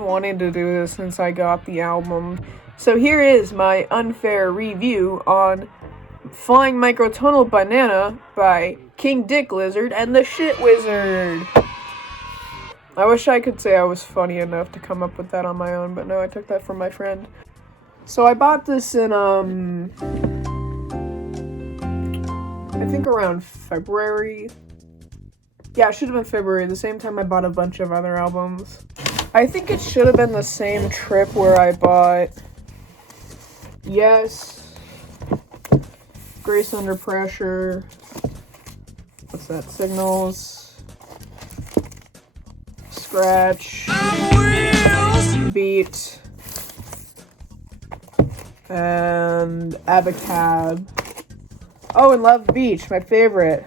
been wanting to do this since I got the album. So here is my unfair review on Flying Microtonal Banana by King Dick Lizard and the Shit Wizard. I wish I could say I was funny enough to come up with that on my own, but no, I took that from my friend. So I bought this in, I think around February. Yeah, it should have been February, the same time I bought a bunch of other albums. I think it should have been the same trip where I bought Yes, Grace Under Pressure, what's that, Signals, Scratch, Beat, and Abacab. Oh, and Love Beach, my favorite.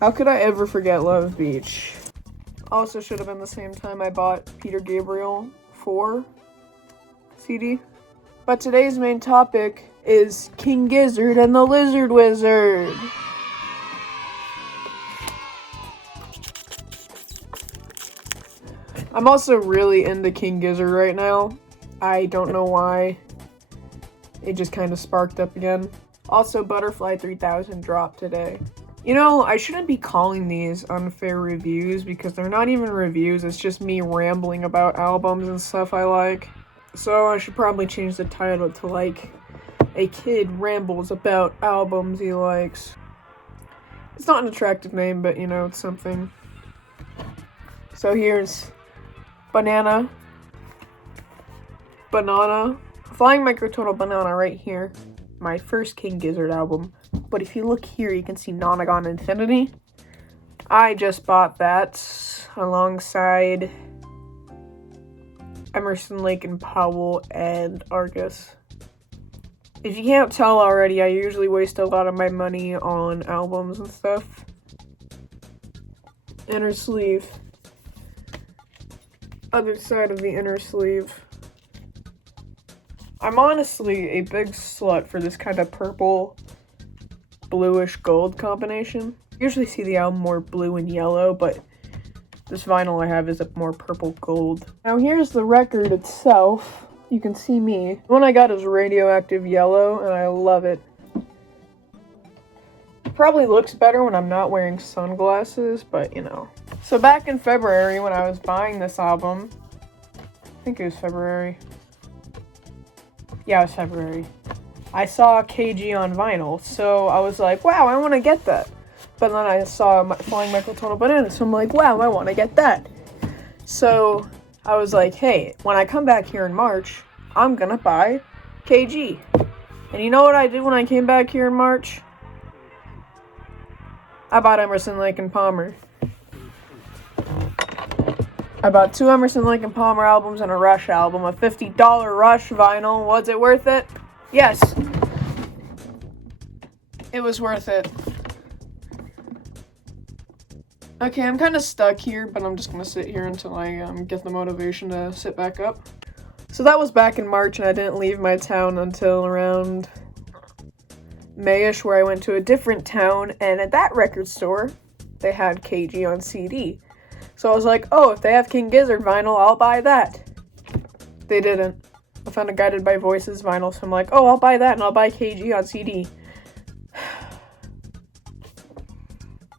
How could I ever forget Love Beach? Also should have been the same time I bought Peter Gabriel 4 CD. But today's main topic is King Gizzard and the Lizard Wizard. I'm also really into King Gizzard right now. I don't know why. It just kind of sparked up again. Also, Butterfly 3000 dropped today. You know, I shouldn't be calling these unfair reviews because they're not even reviews, it's just me rambling about albums and stuff I like. So I should probably change the title to like, a kid rambles about albums he likes. It's not an attractive name, but you know, it's something. So here's Banana, Flying Microtonal Banana right here. My first King Gizzard album. But if you look here, you can see Nonagon Infinity. I just bought that alongside Emerson, Lake and Powell and Argus. If you can't tell already, I usually waste a lot of my money on albums and stuff. Inner sleeve. Other side of the inner sleeve. I'm honestly a big slut for this kind of purple, bluish gold combination. I usually see the album more blue and yellow, but this vinyl I have is a more purple gold. Now here's the record itself. You can see me. The one I got is radioactive yellow, and I love it. It probably looks better when I'm not wearing sunglasses, but you know. So back in February when I was buying this album, I think it was February. Yeah, it was February. I saw KG on vinyl, so I was like, wow, I want to get that. But then I saw Flying Microtonal Banana, so I'm like, wow, I want to get that. So I was like, hey, when I come back here in March, I'm going to buy KG. And you know what I did when I came back here in March? I bought Emerson, Lake and Palmer. I bought 2 Emerson, Lake and Palmer albums and a Rush album, a $50 Rush vinyl. Was it worth it? Yes. It was worth it. Okay, I'm kind of stuck here, but I'm just going to sit here until I get the motivation to sit back up. So that was back in March, and I didn't leave my town until around Mayish, where I went to a different town, and at that record store, they had KG on CD. So I was like, oh, if they have King Gizzard vinyl, I'll buy that. They didn't. I found a Guided by Voices vinyl, so I'm like, oh, I'll buy that, and I'll buy KG on CD.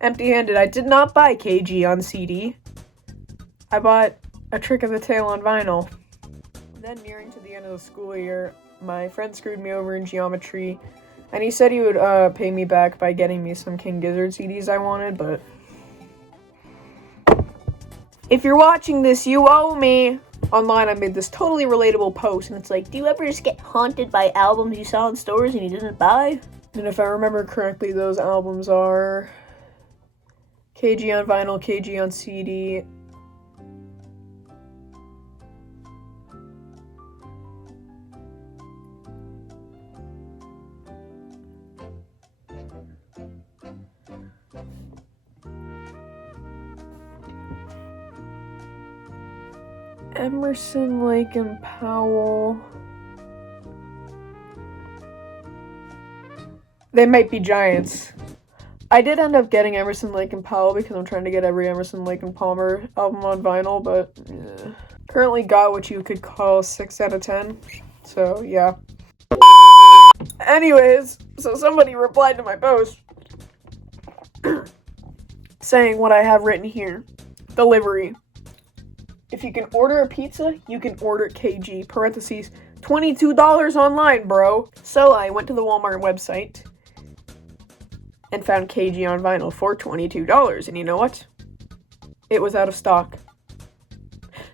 Empty-handed. I did not buy KG on CD. I bought A Trick of the Tail on vinyl. Then, nearing to the end of the school year, my friend screwed me over in geometry, and he said he would pay me back by getting me some King Gizzard CDs I wanted, but if you're watching this, you owe me! Online, I made this totally relatable post, and it's like, do you ever just get haunted by albums you saw in stores and you didn't buy? And if I remember correctly, those albums are KG on vinyl, KG on CD, Emerson, Lake and Powell. They might be giants. I did end up getting Emerson, Lake and Powell because I'm trying to get every Emerson, Lake and Palmer album on vinyl, but yeah. Currently got what you could call 6 out of 10. So, yeah. Anyways, so somebody replied to my post saying what I have written here. Delivery. If you can order a pizza, you can order KG, parentheses, $22 online, bro. So I went to the Walmart website and found KG on vinyl for $22. And you know what? It was out of stock.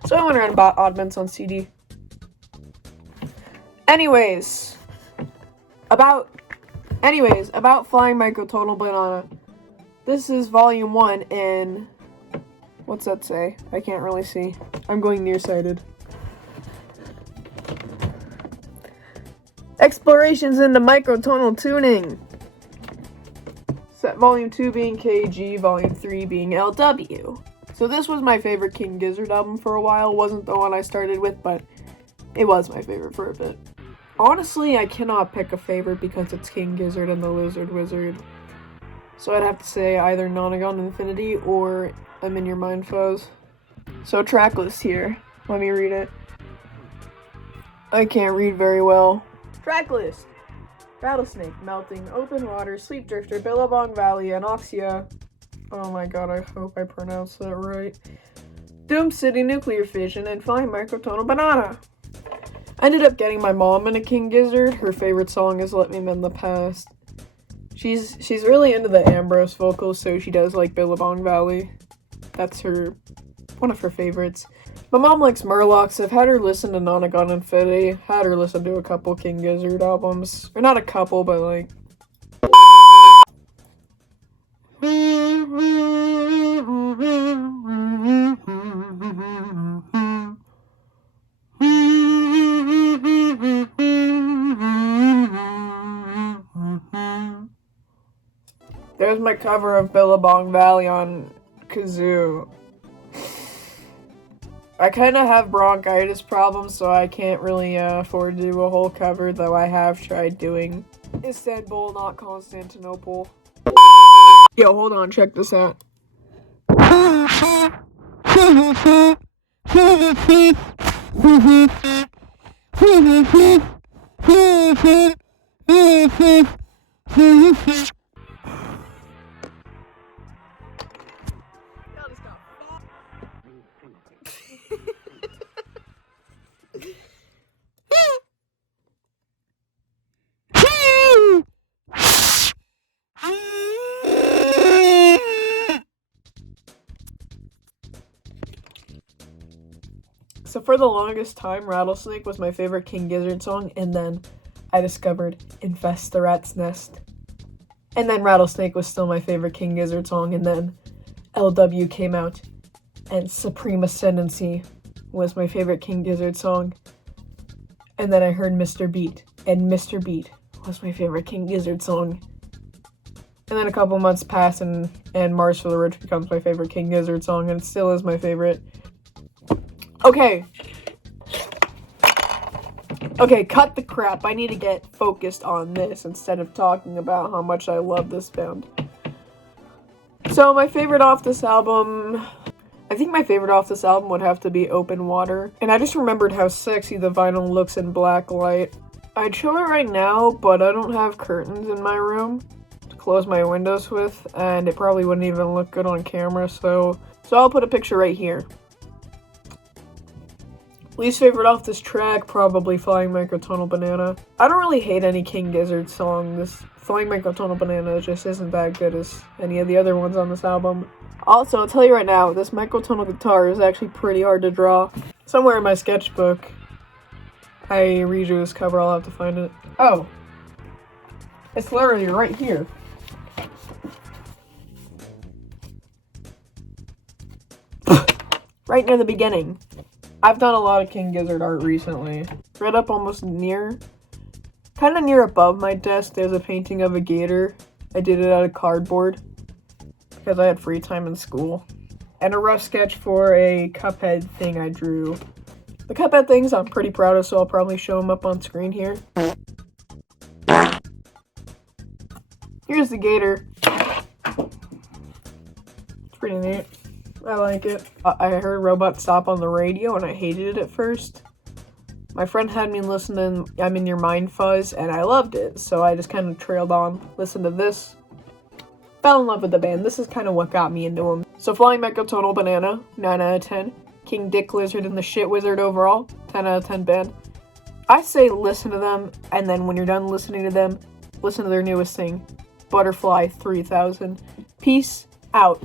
So I went around and bought Oddments on CD. Anyways, about Flying Microtonal Banana. This is volume 1 and what's that say? I can't really see. I'm going nearsighted. Explorations into microtonal tuning. Set volume 2 being KG, volume 3 being LW. So this was my favorite King Gizzard album for a while. Wasn't the one I started with, but it was my favorite for a bit. Honestly, I cannot pick a favorite because it's King Gizzard and the Lizard Wizard. So I'd have to say either Nonagon Infinity or I'm in Your Mind Fuzz. So tracklist here. Let me read it. I can't read very well. Tracklist. Rattlesnake, Melting, Open Water, Sleep Drifter, Billabong Valley, Anoxia. Oh my god, I hope I pronounced that right. Doom City, Nuclear Fission, and Flying Microtonal Banana. I ended up getting my mom into King Gizzard. Her favorite song is Let Me Mend the Past. She's really into the Ambrose vocals, so she does like Billabong Valley. That's one of her favorites. My mom likes Murlocs. I've had her listen to Nonagon Infinity. Had her listen to a couple King Gizzard albums. Or not a couple, but like... There's my cover of Billabong Valley on kazoo. I kind of have bronchitis problems, so I can't really afford to do a whole cover, though I have tried doing Istanbul, not Constantinople. Yo, hold on, check this out. So for the longest time, Rattlesnake was my favorite King Gizzard song, and then I discovered Infest the Rat's Nest. And then Rattlesnake was still my favorite King Gizzard song, and then LW came out, and Supreme Ascendancy was my favorite King Gizzard song. And then I heard Mr. Beat, and Mr. Beat was my favorite King Gizzard song. And then a couple months pass, and Mars for the Rich becomes my favorite King Gizzard song, and it still is my favorite. Okay, cut the crap. I need to get focused on this instead of talking about how much I love this band. So my favorite off this album, I think my favorite off this album would have to be Open Water. And I just remembered how sexy the vinyl looks in black light. I'd show it right now, but I don't have curtains in my room to close my windows with, and it probably wouldn't even look good on camera, so I'll put a picture right here. Least favorite off this track, probably Flying Microtonal Banana. I don't really hate any King Gizzard song. This Flying Microtonal Banana just isn't that good as any of the other ones on this album. Also, I'll tell you right now, this microtonal guitar is actually pretty hard to draw. Somewhere in my sketchbook, I redrew this cover. I'll have to find it. Oh, it's literally right here. Right near the beginning. I've done a lot of King Gizzard art recently. Right up almost kind of near above my desk, there's a painting of a gator. I did it out of cardboard because I had free time in school. And a rough sketch for a Cuphead thing I drew. The Cuphead things I'm pretty proud of, so I'll probably show them up on screen here. Here's the gator. pretty neat. I like it. I heard Robot Stop on the radio and I hated it at first. My friend had me listen to I'm in Your Mind Fuzz and I loved it, so I just kind of trailed on, listened to this. Fell in love with the band. This is kind of what got me into them. So Flying Microtonal Banana, 9 out of 10. King Dick Lizard and the Shit Wizard overall, 10 out of 10 band. I say listen to them, and then when you're done listening to them, listen to their newest thing, Butterfly 3000. Peace out.